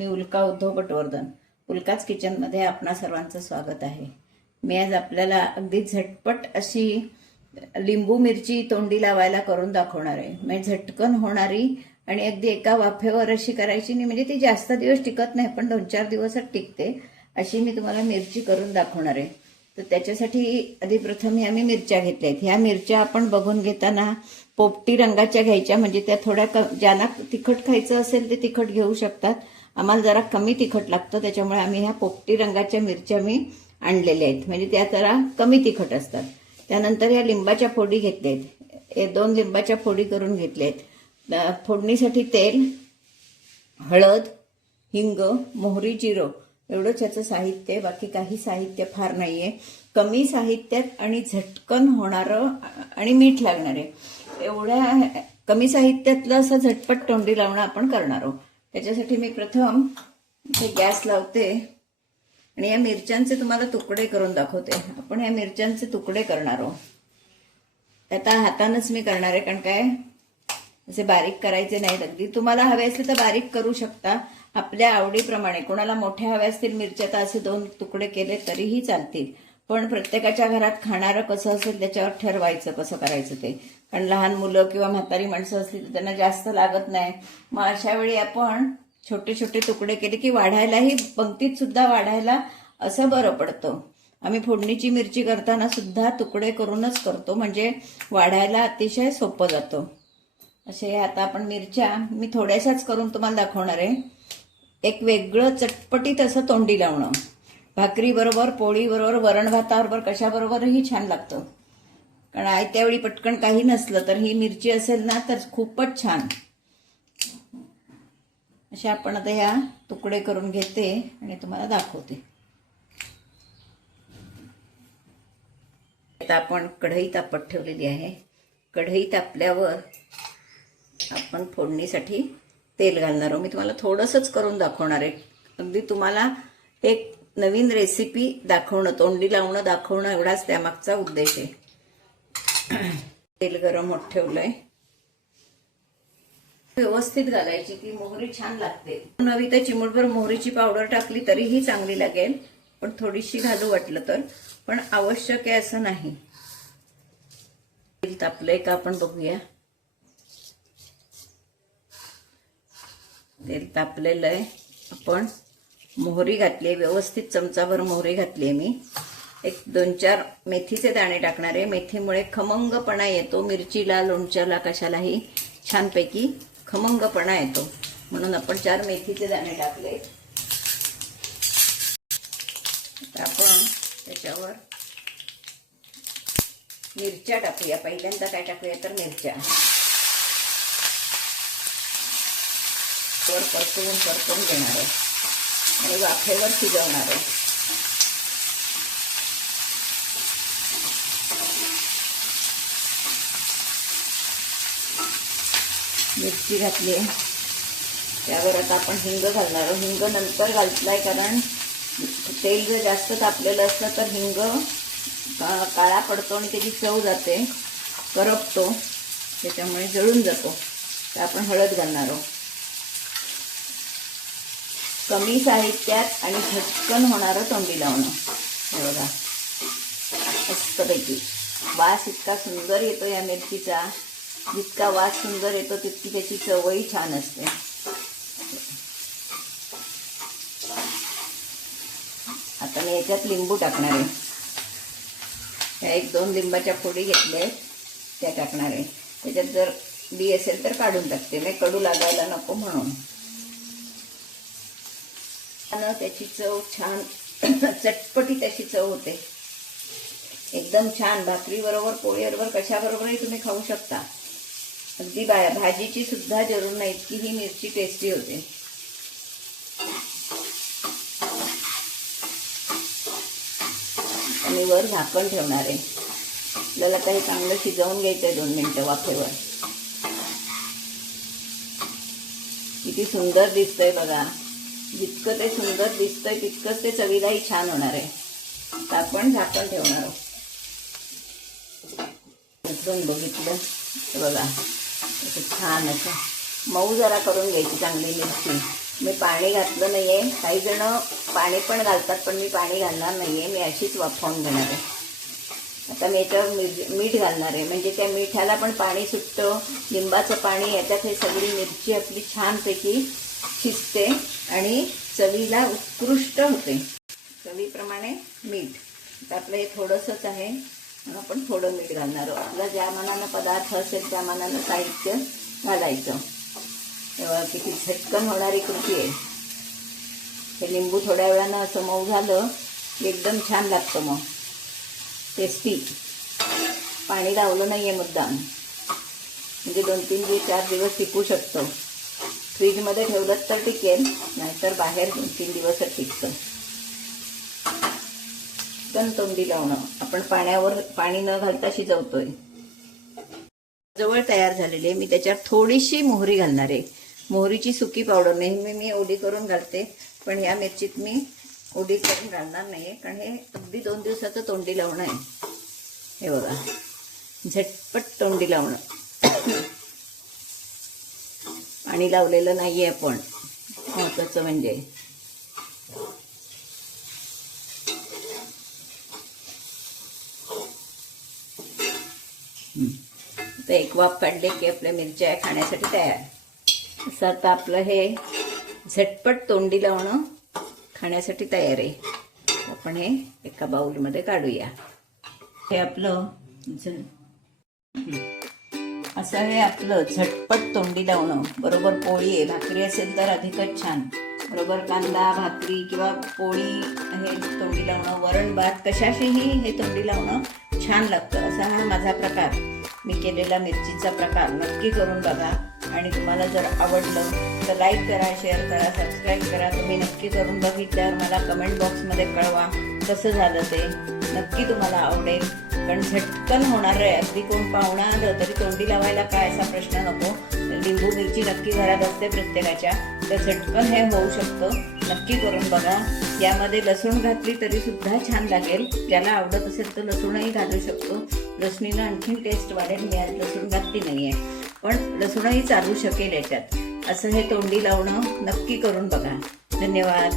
मी उल्का उद्धव पटवर्धन. उल्काच किचनमध्ये आपणा सर्वांचं स्वागत आहे. मी आज आपल्याला अगदी झटपट अशी लिंबू मिरची तोंडी लावायला करून दाखवणार आहे. म्हणजे झटकन होणारी आणि अगदी एका वाफेवर अशी करायची नाही, म्हणजे ती जास्त दिवस टिकत नाही, पण 2-4 दिवसच टिकते अशी मी तुम्हाला मिरची करून दाखवणार आहे. तर त्याच्यासाठी आधी प्रथम आम्ही मिरच्या घेतल्या आहेत. ह्या मिरच्या आपण बघून घेताना पोपटी रंगाच्या घ्यायच्या, म्हणजे त्या थोड्या ज्यांना तिखट खायचं असेल ते तिखट घेऊ शकतात. आम्हाला जरा कमी तिखट लागतं, त्याच्यामुळे आम्ही ह्या पोपटी रंगाच्या मिरच्या मी आणलेल्या आहेत, म्हणजे त्या जरा कमी तिखट असतात. त्यानंतर या लिंबाच्या फोडी घेतल्या आहेत. हे 2 लिंबाच्या फोडी करून घेतल्या आहेत. फोडणीसाठी तेल, हळद, हिंग, मोहरी, जिरं एवढंच याचं साहित्य आहे. बाकी काही साहित्य फार नाहीये. कमी साहित्यात आणि झटकन होणारं आणि मीठ लागणार आहे. एवढ्या कमी साहित्यातलं असं झटपट तोंडी लावणं आपण करणार आहोत. त्याच्यासाठी मी प्रथम इथे गॅस लावते आणि या मिरच्यांचे तुम्हाला तुकडे करून दाखवते. आपण या मिरच्यांचे तुकडे करणार आहोत. आता हातानंच मी करणार आहे, कारण काय असे बारीक करायचे नाहीत. अगदी तुम्हाला हवे असले तर बारीक करू शकता आपल्या आवडीप्रमाणे. कोणाला मोठ्या हव्या असतील मिरच्या तर असे 2 तुकडे केले तरीही चालतील, पण प्रत्येकाच्या घरात खाणारं कसं असेल त्याच्यावर ठरवायचं कसं करायचं ते. कारण लहान मुलं किंवा म्हातारी माणसं असली तर त्यांना जास्त लागत नाही. मग अशा वेळी आपण छोटे छोटे तुकडे केले की वाढायलाही, पंक्तीत सुद्धा वाढायला असं बरं पडतं. आम्ही फोडणीची मिरची करताना सुद्धा तुकडे करूनच करतो, म्हणजे वाढायला अतिशय सोपं जातं. असे आता आपण मिरच्या मी थोड्याशाच करून तुम्हाला दाखवणार आहे. एक वेगळं चटपटीत असं तोंडी लावणं भाकरी बरोबर, पोळी बरोबर, वरण भाताबरोबर, कशाबरोबरही छान लागतं. कारण आयत्या वेळी पटकन काही नसलं तर ही मिरची असेल ना तर खूपच छान. असे आपण आता ह्या तुकडे करून घेते आणि तुम्हाला दाखवते. आता आपण कढई तापत ठेवलेली आहे. कढई तापल्यावर आपण फोडणीसाठी तेल घालणार आहोत. मी तुम्हाला थोडंसंच करून दाखवणार आहे. अगदी तुम्हाला एक नवीन रेसिपी दाखवणं, तोंडी लावणं दाखवणं एवढाच त्यामागचा उद्देश आहे. तेल गरम होत ठेवलंय. व्यवस्थित घालायची, ती मोहरी छान लागते. नवी तर चिमूटभर मोहरीची पावडर टाकली तरीही चांगली लागेल, पण थोडीशी घालू वाटलं तर, पण आवश्यक आहे असं नाही. तेल तापलंय का आपण बघूया. तेल तापलेलं आहे. आपण मोहरी घातली, व्यवस्थित चमचाभर मोहरी घातली आहे. मी एक 2-4 मेथीचे दाणे टाकणार आहे. मेथीमुळे खमंगपणा येतो. मिरचीला, लोणच्याला, कशालाही छानपैकी खमंगपणा येतो, म्हणून आपण 4 मेथीचे दाणे टाकले. आता आपण त्याच्यावर मिरच्या टाकूया. पहिल्यांदा काय टाकूया तर मिरच्या वर परतून घेणार आहे आणि वाफेवर शिजवणार आहे. मिरची घातली, त्यावर आता आपण हिंग घालणार आहोत. हिंग नंतर घातलाय, कारण तेल जर जास्त तापलेलं असलं तर हिंग काळा पडतो आणि त्याची चव जाते, करपतो, त्याच्यामुळे जळून जातो. तर आपण हळद घालणार आहोत. कमी साहित्यात आणि झटकन होणारं तोंडी लावणं. हे बघा, मस्तपैकी वास इतका सुंदर येतो या मिरचीचा. जितका वास सुंदर येतो तितकी त्याची चवही छान असते. आता मी याच्यात लिंबू टाकणार आहे. ह्या 1-2 लिंबाच्या फोडी घेतल्या आहेत, त्या टाकणार आहे. त्याच्यात जर बी असेल तर काढून टाकते, मी कडू लागायला नको म्हणून. त्याची चव छान चटपटीत अशी चव होते, एकदम छान. भाकरी बरोबर, पोळी बरोबर, कशाबरोबरही तुम्ही खाऊ शकता. अगदी भाजीची सुद्धा जरूर नाही, इतकी ही मिरची टेस्टी होते. आणि वर झाकण ठेवणार आहे. आपल्याला काही चांगलं शिजवून घ्यायचंय 2 मिनिटं वाफेवर. किती सुंदर दिसतंय बघा. जितकं ते सुंदर दिसतंय तितकंच ते चवीलाही छान होणार आहे. तर आपण झाकण ठेवणार आहोत. बघितलं बघा, छान असं मऊ जरा करून घ्यायची चांगली मिरची. मी पाणी घातलं नाहीये. काही जण पाणी पण घालतात, पण मी पाणी घालणार नाहीये. मी अशीच वाफवून घेणार आहे. आता मी याच्यावर मीठ घालणार आहे, म्हणजे त्या मिठाला पण पाणी सुटतं. लिंबाचं पाणी याच्यात हे सगळी मिरची आपली छानपैकी शिजते आणि चवीला उत्कृष्ट होते. चवीप्रमाणे मीठ. आता आपलं हे थोडंसंच आहे, म्हणून आपण थोडं मीठ घालणार आहोत. आपला ज्या मानानं पदार्थ असेल त्या मानानं साहित्य घालायचं. तेव्हा किती झटकन होणारी कृती आहे. हे लिंबू थोड्या वेळानं असं मऊ झालं की एकदम छान लागतं, मग टेस्टी. पाणी लावलं नाहीये मुद्दाम, म्हणजे 2-4 दिवस टिकू शकतं. फ्रीजमध्ये ठेवलं तर टिकेल, नाहीतर बाहेर 2-3 दिवसच टिकतं. तोंडी लावणं. आपण पाण्यावर पाणी न घालता शिजवतोय. जवळ तयार झालेली आहे. मी त्याच्यात थोडीशी मोहरी घालणार आहे. मोहरीची सुकी पावडर. नेहमी मी ओली करून घालते, पण या मिरचीत मी ओली करून घालणार नाहीये, कारण हे अगदी 2 दिवसाचं तोंडी लावणं आहे. हे बघा, झटपट तोंडी लावणं. पाणी लावलेलं नाहीये आपण, महत्वाचं म्हणजे. तर एक वाफ काढले की आपल्या मिरच्या खाण्यासाठी तयार. असं आता आपलं हे झटपट तोंडी लावणं खाण्यासाठी तयार आहे. आपण हे एका बाउलमध्ये काढूया. हे आपलं असं हे आपलं झटपट तोंडी लावणं. बरोबर पोळी आहे, भाकरी असेल तर अधिकच छान. बरोबर कांदा भाकरी किंवा पोळी हे तोंडी लावणं, वरण भात कशाशीही हे तोंडी लावणं छान लागतं. असा हा माझा प्रकार, मी केलेला मिरचीचा प्रकार. नक्की करून बघा. आणि तुम्हाला जर आवडलं तर लाईक करा, शेअर करा, सबस्क्राईब करा. तुम्ही नक्की करून बघितल्यावर मला कमेंट बॉक्समध्ये कळवा कसं झालं ते. नक्की तुम्हाला आवडेल, पण झटकन होणार आहे. अगदी कोण पाहुणा आलं तरी तोंडी लावायला काय असा प्रश्न नको. लिंबू मिरची नक्की घरात असते प्रत्येकाच्या, तर झटकन हे होऊ शकतं. नक्की करून बघा. यामध्ये लसूण घातली तरी सुद्धा छान लागेल. ज्याला आवडत असेल तर लसूणही घालू शकतो. लसणीनं आणखीन टेस्ट वाढेल. मी आज लसूण घातली नाहीये, पण लसूणही चालू शकेल याच्यात. असं हे तोंडी लावणं नक्की करून बघा. धन्यवाद.